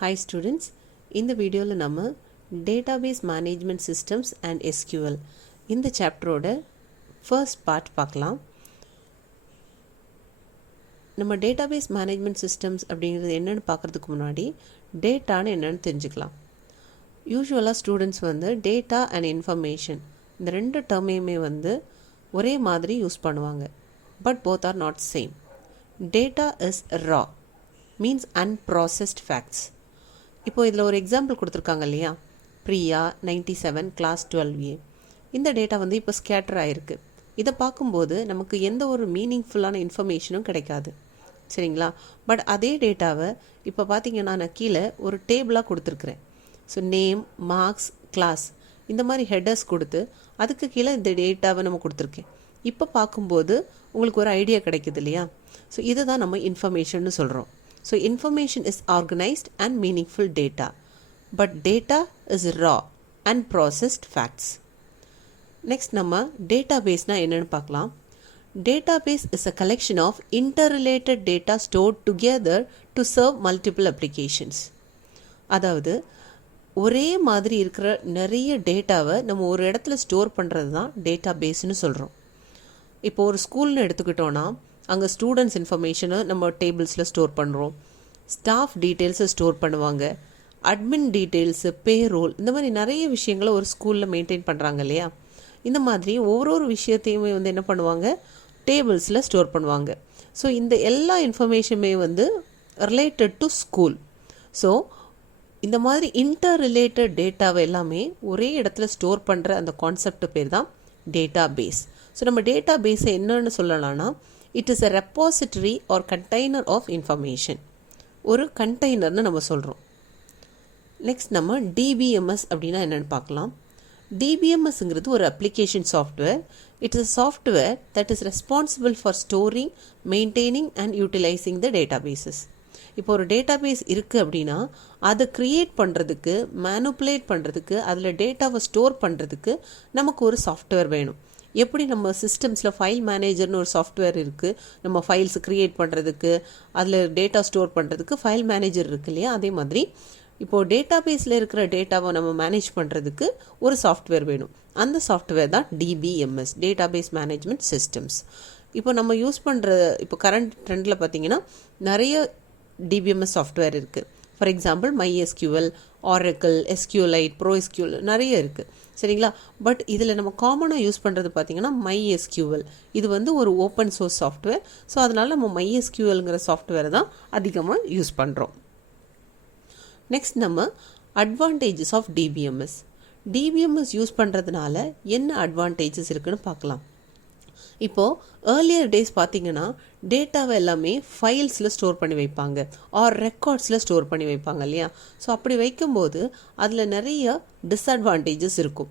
Hi students, இந்த வீடியோவில் நம்ம Database Management Systems and SQL இந்த சாப்டரோட ஃபர்ஸ்ட் பார்ட் பார்க்கலாம். நம்ம Database Management Systems அப்படிங்கிறது என்னென்னு பார்க்குறதுக்கு முன்னாடி டேட்டான்னு என்னென்னு தெரிஞ்சுக்கலாம். யூஸ்வலாக ஸ்டூடெண்ட்ஸ் டேட்டா அண்ட் இன்ஃபர்மேஷன் இந்த ரெண்டு டேர்மையுமே ஒரே மாதிரி யூஸ் பண்ணுவாங்க. But both are not same. Data is raw means unprocessed facts. இப்போது இதில் ஒரு எக்ஸாம்பிள் கொடுத்துருக்காங்க இல்லையா, பிரியா 97 கிளாஸ் 12A. இந்த டேட்டா இப்போ ஸ்கேட்டர் ஆகிருக்கு. இதை பார்க்கும்போது நமக்கு எந்த ஒரு மீனிங்ஃபுல்லான இன்ஃபர்மேஷனும் கிடைக்காது, சரிங்களா? பட் அதே டேட்டாவை இப்போ பார்த்தீங்கன்னா நான் கீழே ஒரு டேபிளாக கொடுத்துருக்குறேன். ஸோ நேம், மார்க்ஸ், கிளாஸ் இந்த மாதிரி ஹெடர்ஸ் கொடுத்து அதுக்கு கீழே இந்த டேட்டாவை நம்ம கொடுத்துருக்கேன். இப்போ பார்க்கும்போது உங்களுக்கு ஒரு ஐடியா கிடைக்குது இல்லையா? ஸோ இதை தான் நம்ம இன்ஃபர்மேஷன்னு சொல்கிறோம். So information is organized and meaningful data, but data is raw and processed facts. Next நம்ம database-னா என்னன்னு பார்க்கலாம். Database is a collection of interrelated data stored together to serve multiple applications. அதாவது ஒரே மாதிரி இருக்கிற நிறைய டேட்டாவை நம்ம ஒரு இடத்துல ஸ்டோர் பண்ணுறது தான் டேட்டாபேஸ்னு சொல்கிறோம். இப்போ ஒரு ஸ்கூல்னு எடுத்துக்கிட்டோன்னா அங்கே ஸ்டூடெண்ட்ஸ் இன்ஃபர்மேஷனை நம்ம டேபிள்ஸில் ஸ்டோர் பண்ணுறோம். ஸ்டாஃப் டீட்டெயில்ஸை ஸ்டோர் பண்ணுவாங்க. அட்மின் டீட்டெயில்ஸு, பேரோல் இந்த மாதிரி நிறைய விஷயங்களை ஒரு ஸ்கூலில் மெயின்டைன் பண்ணுறாங்க இல்லையா? இந்த மாதிரி ஒவ்வொரு விஷயத்தையுமே என்ன பண்ணுவாங்க, டேபிள்ஸில் ஸ்டோர் பண்ணுவாங்க. ஸோ இந்த எல்லா இன்ஃபர்மேஷனுமே ரிலேட்டட் டு ஸ்கூல். ஸோ இந்த மாதிரி இன்டர் ரிலேட்டட் டேட்டாவை எல்லாமே ஒரே இடத்துல ஸ்டோர் பண்ணுற அந்த கான்செப்ட் பேர் தான் டேட்டா பேஸ். ஸோ நம்ம டேட்டா பேஸை என்னன்னு சொல்லலாம்னா, it is a repository or container of information. ஒரு கண்டெய்னர்னு நம்ம சொல்கிறோம். நெக்ஸ்ட் நம்ம டிபிஎம்எஸ் அப்படின்னா என்னென்னு பார்க்கலாம். டிபிஎம்எஸ்ங்கிறது ஒரு application software. It is a software that is responsible for storing, maintaining and utilising the databases. இப்போ ஒரு டேட்டாபேஸ் இருக்குது அப்படின்னா அதை க்ரியேட் பண்ணுறதுக்கு, மேனுப்புலேட் பண்ணுறதுக்கு, அதில் டேட்டாவை ஸ்டோர் பண்ணுறதுக்கு நமக்கு ஒரு சாஃப்ட்வேர் வேணும். எப்படி நம்ம சிஸ்டம்ஸில் ஃபைல் மேனேஜர்னு ஒரு சாஃப்ட்வேர் இருக்குது, நம்ம ஃபைல்ஸ் க்ரியேட் பண்ணுறதுக்கு, அதில் டேட்டா ஸ்டோர் பண்ணுறதுக்கு ஃபைல் மேனேஜர் இருக்குது இல்லையா? அதே மாதிரி இப்போது டேட்டா பேஸில் இருக்கிற டேட்டாவை நம்ம மேனேஜ் பண்ணுறதுக்கு ஒரு சாஃப்ட்வேர் வேணும். அந்த சாஃப்ட்வேர் தான் டிபிஎம்எஸ், டேட்டாபேஸ் மேனேஜ்மெண்ட் சிஸ்டம்ஸ். இப்போ நம்ம யூஸ் பண்ணுற இப்போ கரண்ட் ட்ரெண்டில் பார்த்திங்கன்னா நிறைய டிபிஎம்எஸ் சாஃப்ட்வேர் இருக்குது. For example MySQL, Oracle, SQLite, ProSQL நிறைய இருக்குது, சரிங்களா? பட் இதில் நம்ம காமனாக யூஸ் பண்ணுறது பார்த்திங்கன்னா MySQL. இது ஒரு ஓப்பன் சோர்ஸ் சாஃப்ட்வேர். ஸோ அதனால் நம்ம MySQLங்கிற சாஃப்ட்வேரை தான் அதிகமாக யூஸ் பண்ணுறோம். நெக்ஸ்ட் நம்ம advantages of DBMS. DBMS use பண்ணுறதுனால என்ன அட்வான்டேஜஸ் இருக்குதுன்னு பார்க்கலாம். இப்போது ஏர்லியர் டேஸ் பார்த்திங்கன்னா டேட்டாவை எல்லாமே ஃபைல்ஸில் ஸ்டோர் பண்ணி வைப்பாங்க, ஆர் ரெக்கார்ட்ஸில் ஸ்டோர் பண்ணி வைப்பாங்க இல்லையா? ஸோ அப்படி வைக்கும்போது அதில் நிறைய டிஸ்அட்வான்டேஜஸ் இருக்கும்.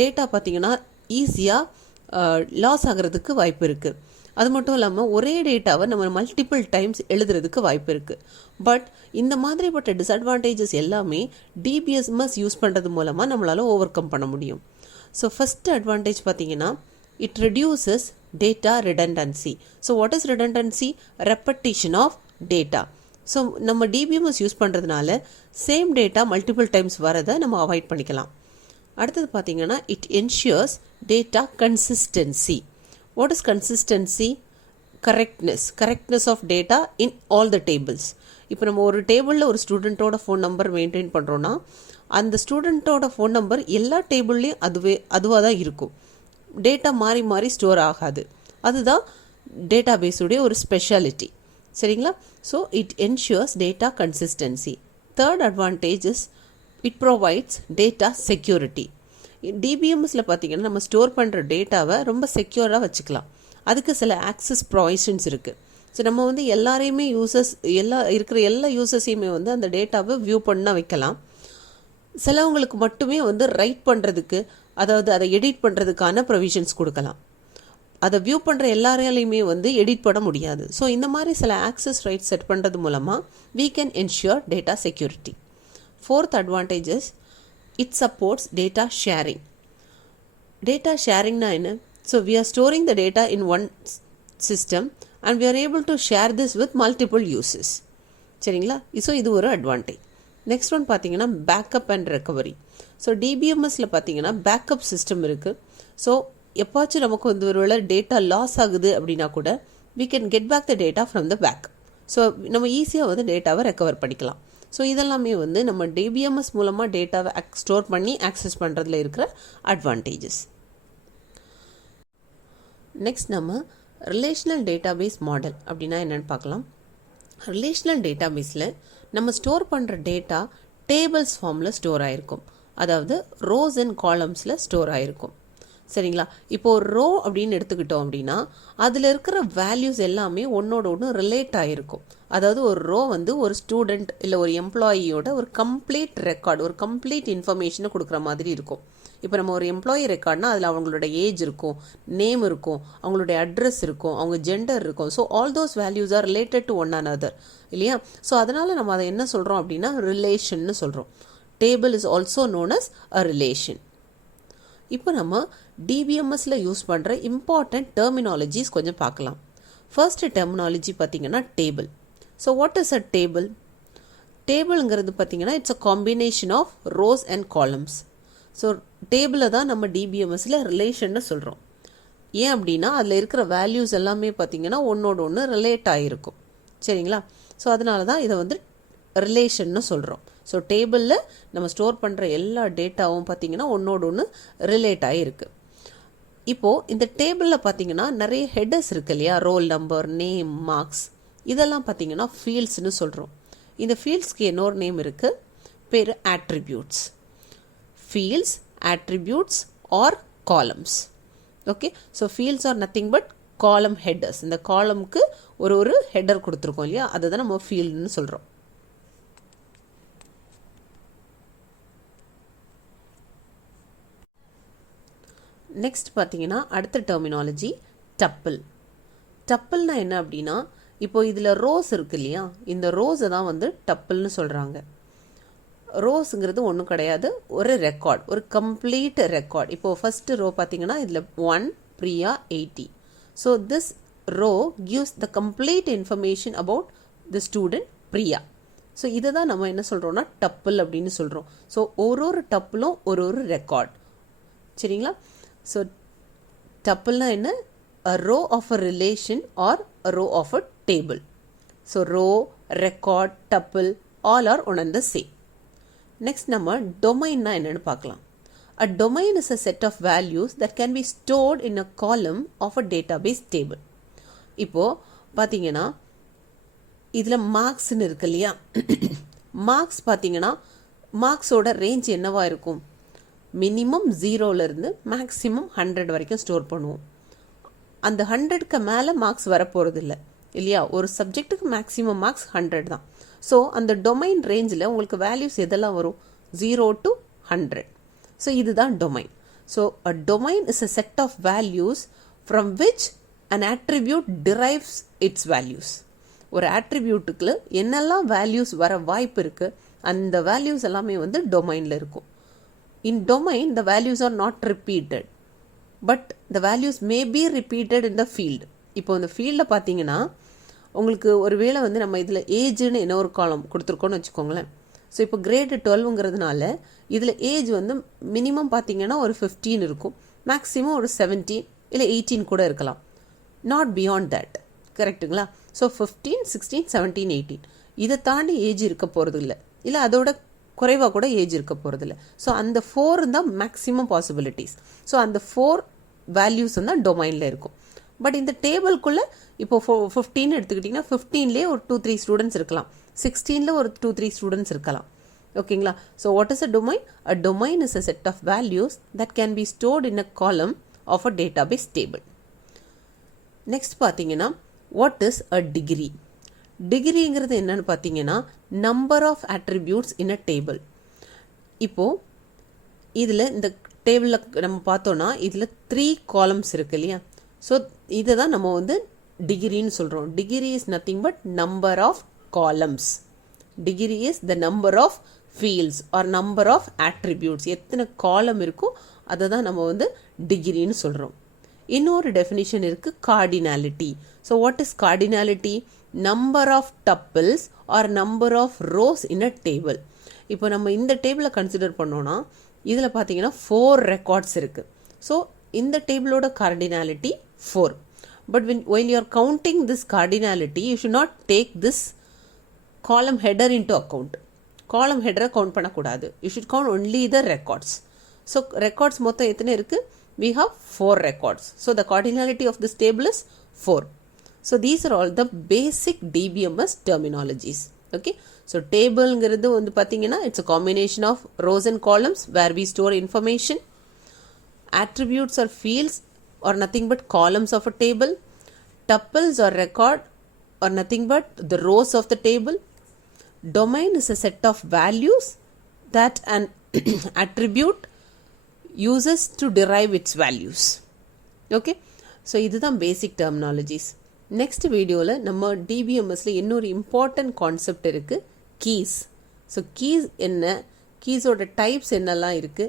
டேட்டா பார்த்திங்கன்னா ஈஸியாக லாஸ் ஆகிறதுக்கு வாய்ப்பு இருக்குது. அது மட்டும் இல்லாமல் ஒரே டேட்டாவை நம்ம மல்டிபிள் டைம்ஸ் எழுதுறதுக்கு வாய்ப்பு இருக்குது. பட் இந்த மாதிரிப்பட்ட டிஸ்அட்வான்டேஜஸ் எல்லாமே டிபிஎம்எஸ் யூஸ் பண்ணுறது மூலமாக நம்மளால் ஓவர் கம் பண்ண முடியும். ஸோ ஃபஸ்ட்டு அட்வான்டேஜ் பார்த்திங்கன்னா, it reduces data redundancy. So what is redundancy? Repetition of data. So நம்ம DBMS யூஸ் பண்ணுறதுனால சேம் டேட்டா மல்டிபிள் டைம்ஸ் வரதை நம்ம அவாய்ட் பண்ணிக்கலாம். அடுத்தது பார்த்திங்கன்னா, it ensures data consistency. What is consistency? Correctness of data in all the tables. இப்போ நம்ம ஒரு டேபிளில் ஒரு ஸ்டூடெண்ட்டோட ஃபோன் நம்பர் மெயின்டைன் பண்ணுறோன்னா அந்த ஸ்டூடெண்ட்டோட ஃபோன் நம்பர் எல்லா டேபிள்லேயும் அதுவாக தான் இருக்கும். டேட்டா மாறி மாறி ஸ்டோர் ஆகாது. அதுதான் டேட்டாபேஸுடைய ஒரு ஸ்பெஷாலிட்டி, சரிங்களா? So it ensures data consistency. Third advantage is it provides data security. டிபிஎம்எஸில் பார்த்திங்கன்னா நம்ம ஸ்டோர் பண்ணுற டேட்டாவை ரொம்ப செக்யூராக வச்சுக்கலாம். அதுக்கு சில ஆக்சஸ் ப்ரொவிஷன்ஸ் இருக்குது. ஸோ நம்ம எல்லாரையுமே இருக்கிற எல்லா யூசர்ஸையுமே அந்த டேட்டாவை வியூ பண்ண வைக்கலாம். சிலவங்களுக்கு மட்டுமே ரைட் பண்ணுறதுக்கு, அதாவது அதை எடிட் பண்ணுறதுக்கான ப்ரொவிஷன்ஸ் கொடுக்கலாம். அதை வியூ பண்ணுற எல்லாரையாலையுமே எடிட் பண்ண முடியாது. ஸோ இந்த மாதிரி சில ஆக்சஸ் ரைட் செட் பண்ணுறது மூலமாக we can ensure data security. Fourth advantage is it supports data sharing. Data sharingனா என்ன? So we are storing the data in one system and we are able to share this with multiple users, சரிங்களா? So இது ஒரு advantage. Next one பார்த்தீங்கன்னா backup and recovery. So டிபிஎம்எஸில் பார்த்தீங்கன்னா backup system இருக்குது. So எப்பாச்சும் நமக்கு வந்து ஒரு வேளை டேட்டா லாஸ் ஆகுது அப்படின்னா கூட we can get back the data from the back. So நம்ம ஈஸியாக வந்து டேட்டாவை ரெக்கவர் பண்ணிக்கலாம். ஸோ இதெல்லாமே வந்து நம்ம டிபிஎம்எஸ் மூலமாக டேட்டாவை ஸ்டோர் பண்ணி ஆக்சஸ் பண்ணுறதுல இருக்கிற அட்வான்டேஜஸ். நெக்ஸ்ட் நம்ம ரிலேஷனல் டேட்டாபேஸ் மாடல் அப்படின்னா என்னென்னு பார்க்கலாம். ரிலேஷனல் டேட்டாபேஸில் நம்ம ஸ்டோர் பண்ணுற டேட்டா டேபிள்ஸ் ஃபார்மில் ஸ்டோர் ஆகிருக்கும். அதாவது ரோஸ் அண்ட் காலம்ஸில் ஸ்டோர் ஆகிருக்கும். சரிங்களா? இப்போது ரோ அப்படின்னு எடுத்துக்கிட்டோம் அப்படின்னா அதில் இருக்கிற வேல்யூஸ் எல்லாமே ஒன்றோட ஒன்று ரிலேட் ஆகிருக்கும். அதாவது ஒரு ரோ வந்து ஒரு ஸ்டூடெண்ட் இல்லை ஒரு எம்ப்ளாயியோட ஒரு கம்ப்ளீட் ரெக்கார்டு, ஒரு கம்ப்ளீட் இன்ஃபர்மேஷனை கொடுக்குற மாதிரி இருக்கும். இப்போ நம்ம ஒரு எம்ப்ளாயி ரெக்கார்ட்னா அதில் அவங்களோட ஏஜ் இருக்கும், நேம் இருக்கும், அவங்களுடைய அட்ரஸ் இருக்கும், அவங்க ஜெண்டர் இருக்கும். So all those values are related to one another இல்லையா? ஸோ அதனால் நம்ம அதை என்ன சொல்கிறோம் அப்படின்னா ரிலேஷன்னு சொல்கிறோம். Table is also known as a relation. இப்போ நம்ம டிபிஎம்எஸில் யூஸ் பண்ணுற இம்பார்ட்டண்ட் டெர்மினாலஜிஸ் கொஞ்சம் பார்க்கலாம். ஃபர்ஸ்ட் டெர்மினாலஜி பார்த்தீங்கன்னா table. So what is a table? டேபிள்ங்கிறது பார்த்தீங்கன்னா it's a combination of rows and columns. So டேபிளை தான் நம்ம டிபிஎம்எஸில் ரிலேஷன்னு சொல்கிறோம். ஏன் அப்படின்னா அதில் இருக்கிற வேல்யூஸ் எல்லாமே பார்த்தீங்கன்னா ஒன்றோட ஒன்று ரிலேட் ஆகிருக்கும். சரிங்களா? ஸோ அதனால தான் இதை வந்து ரிலேஷன்னு சொல்கிறோம். ஸோ டேபிளில் நம்ம ஸ்டோர் பண்ணுற எல்லா டேட்டாவும் பார்த்திங்கன்னா ஒன்றோட ஒன்று ரிலேட் ஆகிருக்கு. இப்போது இந்த டேபிளில் பார்த்திங்கன்னா நிறைய ஹெடர்ஸ் இருக்குது இல்லையா? ரோல் நம்பர், நேம், மார்க்ஸ், இதெல்லாம் பார்த்திங்கன்னா ஃபீல்ட்ஸ்னு சொல்கிறோம். இந்த ஃபீல்ட்ஸ்க்கு இன்னொரு நேம் இருக்குது, பேர் attributes. Fields, attributes are columns. Okay, so fields are nothing but column headers. இந்த காலமுக்கு ஒரு ஹெடர் கொடுத்துருக்கோம் இல்லையா? அதை தான் நம்ம ஃபீல்டுன்னு சொல்கிறோம். நெக்ஸ்ட் பார்த்தீங்கன்னா அடுத்த டெர்மினாலஜி டப்பிள். டப்பிள்னா என்ன அப்படின்னா இப்போ இதில் ரோஸ் இருக்கு இல்லையா? இந்த ரோஸை தான் வந்து டப்பிள்னு சொல்கிறாங்க. ரோஸுங்கிறது ஒன்றும் கிடையாது, ஒரு ரெக்கார்ட், ஒரு கம்ப்ளீட் ரெக்கார்ட். இப்போது ஃபஸ்ட்டு ரோ பார்த்தீங்கன்னா இதில் 1 Priya 80. So this row gives the complete information about the student Priya. So இதை தான் நம்ம என்ன சொல்கிறோம்னா டப்பிள் அப்படின்னு சொல்கிறோம். ஸோ ஒரு டப்பிளும் ஒரு ரெக்கார்ட். சரிங்களா? ஸோ டப்பிள்னா என்ன? a row of a relation or a row of a table. So row, record, tuple all are one and the same. Next நம்ம domain என்னன்னு பார்க்கலாம். A domain is a set of values that can be stored in a column of a database table. இப்போ பார்த்தீங்கன்னா இதில் மார்க்ஸ்ன்னு இருக்கு இல்லையா? Marks பார்த்தீங்கன்னா மார்க்ஸோட range என்னவா இருக்கும்? மினிமம் 0லேருந்து மேக்ஸிமம் 100 வரைக்கும் ஸ்டோர் பண்ணுவோம். அந்த 100க்கு மேலே மார்க்ஸ் வரப்போகிறது இல்லை இல்லையா? ஒரு சப்ஜெக்ட்டுக்கு மேக்ஸிமம் மார்க்ஸ் 100 தான். ஸோ அந்த டொமைன் ரேஞ்சில் உங்களுக்கு வேல்யூஸ் எதெல்லாம் வரும்? 0 to 100. ஸோ இதுதான் domain. So a domain is a set of values from which an attribute derives its values. ஒரு ஆட்ரிபியூட்டுக்கு என்னெல்லாம் வேல்யூஸ் வர வாய்ப்பு இருக்குது, அந்த வேல்யூஸ் எல்லாமே வந்து டொமைனில் இருக்கும். In domain, the values are not repeated, but the values may be repeated in the field. இப்போ இந்த ஃபீல்டில் பார்த்தீங்கன்னா உங்களுக்கு ஒரு வேளை வந்து நம்ம இதில் ஏஜ்னு என்ன ஒரு காலம் கொடுத்துருக்கோன்னு வச்சுக்கோங்களேன். ஸோ இப்போ கிரேடு 12ங்கிறதுனால இதில் ஏஜ் வந்து மினிமம் பார்த்தீங்கன்னா ஒரு 15 இருக்கும், மேக்ஸிமம் ஒரு 17 இல்லை 18 கூட இருக்கலாம். Not beyond that. கரெக்டுங்களா? ஸோ 15, 16, 17, 18 இதை தாண்டி ஏஜ் இருக்க போகிறது இல்லை அதோட குறைவாக கூட ஏஜ் இருக்க போகிறதில்ல. ஸோ அந்த 4 தான் மேக்ஸிமம் பாசிபிலிட்டிஸ். ஸோ அந்த 4 வேல்யூஸ் தான் டொமைனில் இருக்கும். பட் இந்த டேபிள்குள்ளே இப்போ 15 எடுத்துக்கிட்டிங்கன்னா 15லேயே ஒரு 2-3 ஸ்டூடெண்ட்ஸ் இருக்கலாம், 16ல் ஒரு 2-3 ஸ்டூடெண்ட்ஸ் இருக்கலாம். ஓகேங்களா? So what is a domain? A domain is a set of values that can be stored in a column of a database table. Next பார்த்தீங்கன்னா வாட் இஸ் அ டிகிரி? டிகிரிங்கிறது என்னன்னு பார்த்தீங்கன்னா number of attributes in a table. இப்போது இதில் இந்த டேபிளில் நம்ம பார்த்தோன்னா இதில் 3 காலம்ஸ் இருக்கு இல்லையா? ஸோ இதை தான் நம்ம வந்து டிகிரின்னு சொல்கிறோம். Degree is nothing but number of columns. Degree is the number of fields or number of attributes. எத்தனை காலம் இருக்கோ அதை தான் நம்ம வந்து டிகிரின்னு சொல்கிறோம். இன்னொரு டெஃபினிஷன் இருக்குது, cardinality. So what is cardinality? Number of tuples or number of rows in a table. இப்போ நம்ம இந்த டேபிளை கன்சிடர் பண்ணோன்னா இதில் பார்த்தீங்கன்னா 4 ரெக்கார்ட்ஸ் இருக்குது. ஸோ இந்த டேபிளோட cardinality 4. But while you are counting this cardinality, you should not take this column header into account. Column header count பண்ணக்கூடாது. You should count only the records. So records மொத்தம் எத்தனை இருக்குது? We have 4 records. So the cardinality of this table is 4. So these are all the basic DBMS terminologies. Okay. So tableங்கிறது வந்து பார்த்தீங்கன்னா it's a combination of rows and columns where we store information. Attributes or fields are nothing but columns of a table. Tuples or record are nothing but the rows of the table. Domain is a set of values that an attribute uses to derive its values. Okay. So இதுதான் basic terminologies. Next வீடியோவில் நம்ம DBMSல இன்னொரு important concept இருக்குது, keys. So keys என்ன, keysோட types என்னெல்லாம் இருக்குது,